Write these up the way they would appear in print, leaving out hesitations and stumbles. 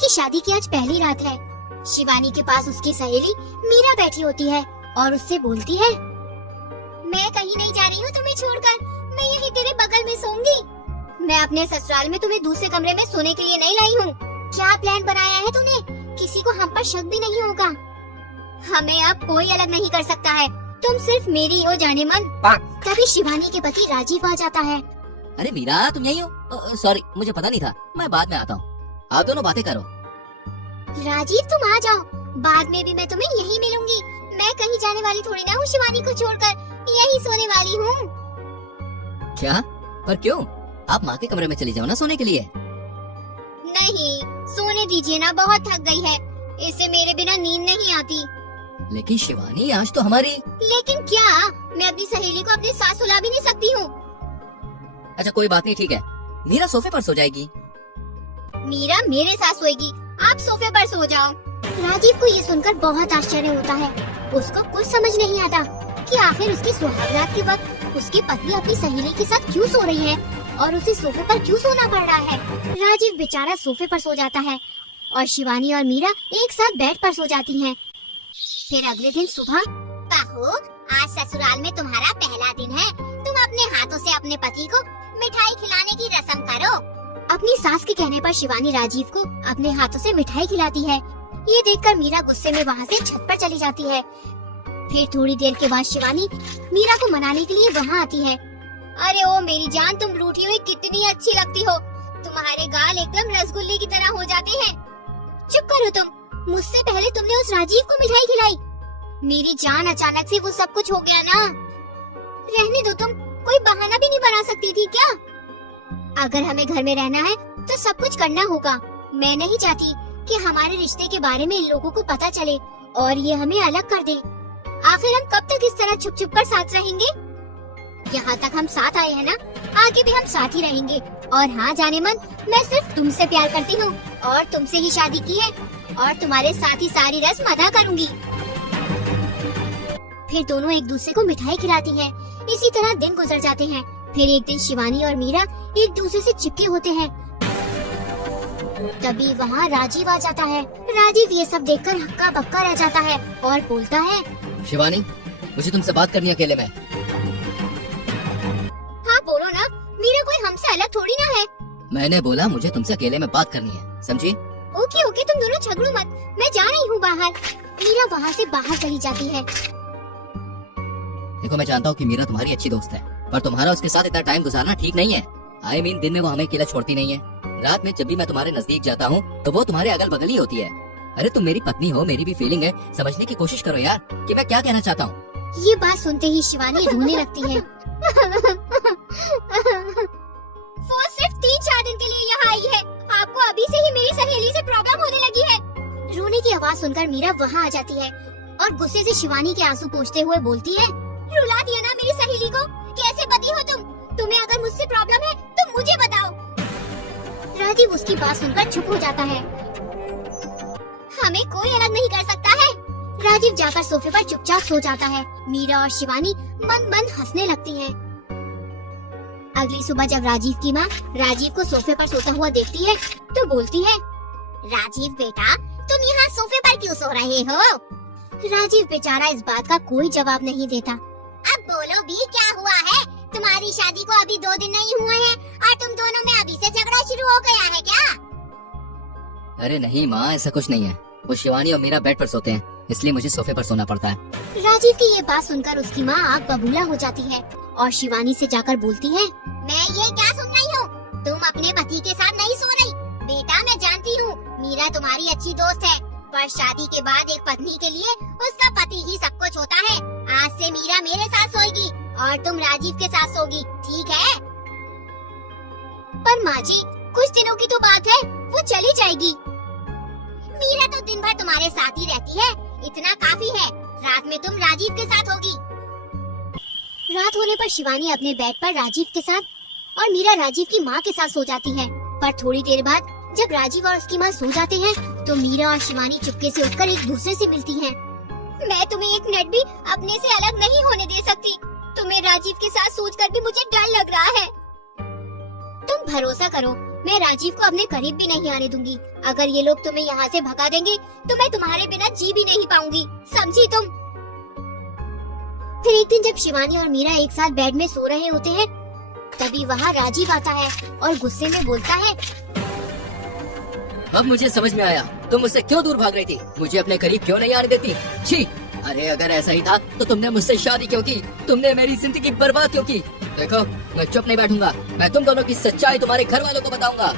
की शादी की आज पहली रात है। शिवानी के पास उसकी सहेली मीरा बैठी होती है और उससे बोलती है, मैं कहीं नहीं जा रही हूँ तुम्हें छोड़कर, मैं यहीं तेरे बगल में सोऊंगी। मैं अपने ससुराल में तुम्हें दूसरे कमरे में सोने के लिए नहीं लाई हूँ। क्या प्लान बनाया है तूने? किसी को हम पर शक भी नहीं होगा। हमें अब कोई अलग नहीं कर सकता है, तुम सिर्फ मेरी हो जाने मन। तभी शिवानी के पति राजीव आ जाता है। अरे मीरा, तुम यही हो? सॉरी, मुझे पता नहीं था, मैं बाद में आता हूँ। आप दोनों बातें करो। राजीव तुम आ जाओ, बाद में भी मैं तुम्हें यहीं मिलूंगी। मैं कहीं जाने वाली थोड़ी ना हूँ शिवानी को छोड़कर, यहीं सोने वाली हूँ। क्या? पर क्यों? आप माँ के कमरे में चली जाओ ना सोने के लिए। नहीं, सोने दीजिए ना, बहुत थक गई है, इससे मेरे बिना नींद नहीं आती। लेकिन शिवानी, आज तो हमारी। लेकिन क्या? मैं अपनी सहेली को अपने साथ सुला भी नहीं सकती हूँ। अच्छा कोई बात नहीं, ठीक है, मीरा सोफे पर सो जाएगी। मीरा मेरे साथ सोएगी, आप सोफे पर सो जाओ। राजीव को ये सुनकर बहुत आश्चर्य होता है। उसको कुछ समझ नहीं आता कि आखिर उसकी सुहागरात के वक्त उसकी पत्नी अपनी सहेली के साथ क्यों सो रही है और उसे सोफे पर क्यों सोना पड़ रहा है। राजीव बेचारा सोफे पर सो जाता है और शिवानी और मीरा एक साथ बेड पर सो जाती हैं। फिर अगले दिन सुबह, बहू, आज ससुराल में तुम्हारा पहला दिन है, तुम अपने हाथों से अपने पति को मिठाई खिलाने की रस्म करो। अपनी सास के कहने पर शिवानी राजीव को अपने हाथों से मिठाई खिलाती है। ये देखकर मीरा गुस्से में वहाँ से छत पर चली जाती है। फिर थोड़ी देर के बाद शिवानी मीरा को मनाने के लिए वहाँ आती है। अरे ओ मेरी जान, तुम रूठी हुई कितनी अच्छी लगती हो, तुम्हारे गाल एकदम रसगुल्ले की तरह हो जाते हैं। चुप करो तुम, मुझसे पहले तुमने उस राजीव को मिठाई खिलाई। मेरी जान, अचानक से वो सब कुछ हो गया ना। रहने दो, तुम कोई बहाना भी नहीं बना सकती थी क्या? अगर हमें घर में रहना है तो सब कुछ करना होगा। मैं नहीं चाहती कि हमारे रिश्ते के बारे में इन लोगों को पता चले और ये हमें अलग कर दे। आखिर हम कब तक इस तरह छुप छुप कर साथ रहेंगे? यहाँ तक हम साथ आए हैं ना, आगे भी हम साथ ही रहेंगे। और हाँ जाने मन, मैं सिर्फ तुमसे प्यार करती हूँ और तुमसे ही शादी की है और तुम्हारे साथ ही सारी रस्म अदा करूँगी। फिर दोनों एक दूसरे को मिठाई खिलाती हैं। इसी तरह दिन गुजर जाते हैं। फिर एक दिन शिवानी और मीरा एक दूसरे से चिपके होते हैं। तभी वहाँ राजीव आ जाता है। राजीव ये सब देखकर हक्का बक्का रह जाता है और बोलता है, शिवानी, मुझे तुमसे बात करनी है अकेले में। हाँ बोलो ना, मीरा कोई हमसे अलग थोड़ी ना है। मैंने बोला मुझे तुमसे अकेले में बात करनी है, समझी? ओके ओके, तुम दोनों झगड़ो मत, मैं जा रही हूँ बाहर। मीरा वहाँ से बाहर चली जाती है। देखो, मैं जानता हूँ कि मीरा तुम्हारी अच्छी दोस्त है, पर तुम्हारा उसके साथ इतना टाइम गुजारना ठीक नहीं है। आई मीन, दिन में वो हमें अकेला छोड़ती नहीं है। रात में जब भी मैं तुम्हारे नजदीक जाता हूँ तो वो तुम्हारे अगल बगल ही होती है। अरे तुम मेरी पत्नी हो, मेरी भी फीलिंग है, समझने की कोशिश करो यार कि मैं क्या कहना चाहता हूँ। ये बात सुनते ही शिवानी रोने लगती है। वो सिर्फ 3-4 दिन के लिए यहाँ आई है, आपको अभी से ही मेरी सहेली से प्रॉब्लम होने लगी है। रोने की आवाज सुनकर मीरा वहाँ आ जाती है और गुस्से से शिवानी के आंसू पोंछते हुए बोलती है, रुला दिया ना मेरी सहेली को, कैसे पति हो तुम? तुम्हें अगर मुझसे प्रॉब्लम है तो मुझे बताओ। राजीव उसकी बात सुनकर चुप हो जाता है। हमें कोई अलग नहीं कर सकता है। राजीव जाकर सोफे पर चुपचाप सो जाता है। मीरा और शिवानी मन मन हंसने लगती हैं। अगली सुबह जब राजीव की माँ राजीव को सोफे पर सोता हुआ देखती है तो बोलती है, राजीव बेटा, तुम यहाँ सोफे पर क्यों सो रहे हो? राजीव बेचारा इस बात का कोई जवाब नहीं देता। अब बोलो भी, क्या हुआ है? तुम्हारी शादी को अभी 2 दिन नहीं हुए हैं और तुम दोनों में अभी से झगड़ा शुरू हो गया है क्या? अरे नहीं माँ, ऐसा कुछ नहीं है। वो शिवानी और मीरा बेड पर सोते हैं, इसलिए मुझे सोफे पर सोना पड़ता है। राजीव की ये बात सुनकर उसकी माँ आग बबूला हो जाती है और शिवानी से जाकर बोलती है, मैं ये क्या सुन रही हूँ? तुम अपने पति के साथ नहीं सो रही। बेटा, मैं जानती हूँ मीरा तुम्हारी अच्छी दोस्त है, पर शादी के बाद एक पत्नी के लिए उसका पति ही सब कुछ होता है। आज से मीरा मेरे साथ सोएगी और तुम राजीव के साथ सोगी, ठीक है? पर माँ जी, कुछ दिनों की तो बात है, वो चली जाएगी। मीरा तो दिन भर तुम्हारे साथ ही रहती है, इतना काफी है। रात में तुम राजीव के साथ होगी। रात होने पर शिवानी अपने बेड पर राजीव के साथ और मीरा राजीव की माँ के साथ सो जाती है। पर थोड़ी देर बाद जब राजीव और उसकी माँ सो जाते हैं तो मीरा और शिवानी चुपके से उठकर एक दूसरे से मिलती हैं। मैं तुम्हें एक मिनट भी अपने से अलग नहीं होने दे सकती। तुम्हें राजीव के साथ सोचकर भी मुझे डर लग रहा है। तुम भरोसा करो, मैं राजीव को अपने करीब भी नहीं आने दूंगी। अगर ये लोग तुम्हें यहाँ से भगा देंगे तो मैं तुम्हारे बिना जी भी नहीं पाऊंगी, समझी तुम? फिर एक दिन जब शिवानी और मीरा एक साथ बेड में सो रहे होते हैं, तभी वहाँ राजीव आता है और गुस्से में बोलता है, अब मुझे समझ में आया तुम मुझसे क्यों दूर भाग रही थी, मुझे अपने करीब क्यों नहीं आने देती। छी, अरे अगर ऐसा ही था तो तुमने मुझसे शादी क्यों की, तुमने मेरी जिंदगी बर्बाद क्यों की। देखो मैं चुप नहीं बैठूंगा, मैं तुम दोनों की सच्चाई तुम्हारे घर वालों को बताऊंगा।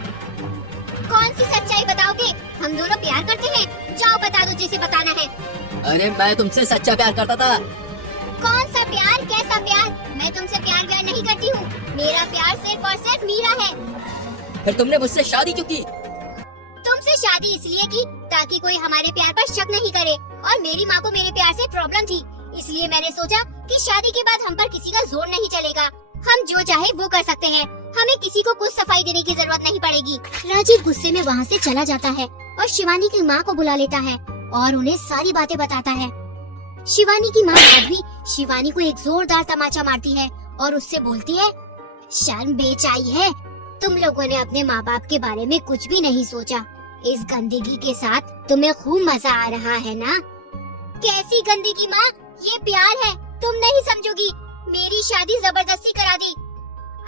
कौन सी सच्चाई बताओगे? हम दोनों प्यार करते हैं, जाओ बता दो जिसे बताना है। अरे मैं तुमसे सच्चा प्यार करता था। कौन सा प्यार, कैसा प्यार? मैं तुमसे प्यार नहीं करती हूँ, मेरा प्यार सिर्फ और सिर्फ मीरा है। फिर तुमने मुझसे शादी क्यों की? तुमसे शादी इसलिए की ताकि कोई हमारे प्यार पर शक नहीं करे, और मेरी माँ को मेरे प्यार से प्रॉब्लम थी, इसलिए मैंने सोचा कि शादी के बाद हम पर किसी का जोर नहीं चलेगा, हम जो चाहे वो कर सकते हैं, हमें किसी को कुछ सफाई देने की जरूरत नहीं पड़ेगी। राजीव गुस्से में वहाँ से चला जाता है और शिवानी की माँ को बुला लेता है और उन्हें सारी बातें बताता है। शिवानी की माँ माधवी शिवानी को एक जोरदार तमाचा मारती है और उससे बोलती है, शर्म बेच आई है, तुम लोगों ने अपने माँ बाप के बारे में कुछ भी नहीं सोचा, इस गंदगी के साथ तुम्हें खूब मजा आ रहा है ना? कैसी गंदगी माँ, ये प्यार है, तुम नहीं समझोगी, मेरी शादी जबरदस्ती करा दी,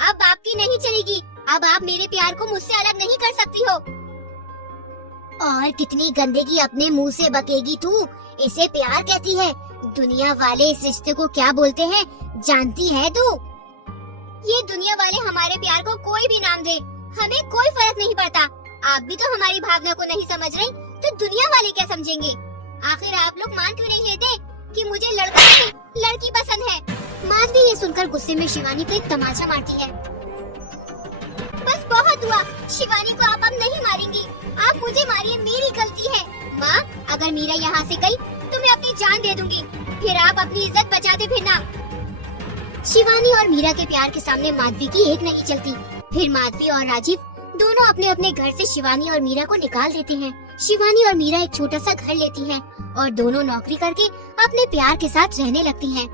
अब आपकी नहीं चलेगी, अब आप मेरे प्यार को मुझसे अलग नहीं कर सकती हो। और कितनी गंदगी अपने मुंह से बकेगी तू, इसे प्यार कहती है? दुनिया वाले इस रिश्ते को क्या बोलते हैं जानती है तू? ये दुनिया वाले हमारे प्यार को कोई भी नाम दे, हमें कोई फर्क नहीं पड़ता, आप भी तो हमारी भावना को नहीं समझ रही, तो दुनिया वाले क्या समझेंगे? आखिर आप लोग मान क्यों नहीं लेते कि मुझे लड़का नहीं लड़की पसंद है? माधवी ये सुनकर गुस्से में शिवानी को एक तमाचा मारती है। बस बहुत हुआ, शिवानी को आप अब नहीं मारेंगी, आप मुझे मारिए, मेरी गलती है। माँ, अगर मीरा यहाँ से गई तो मैं अपनी जान दे दूंगी, फिर आप अपनी इज्जत बचाते फिरना। शिवानी और मीरा के प्यार के सामने माधवी की एक नहीं चलती। फिर माधवी और राजीव दोनों अपने अपने घर से शिवानी और मीरा को निकाल देते हैं। शिवानी और मीरा एक छोटा सा घर लेती हैं और दोनों नौकरी करके अपने प्यार के साथ रहने लगती हैं।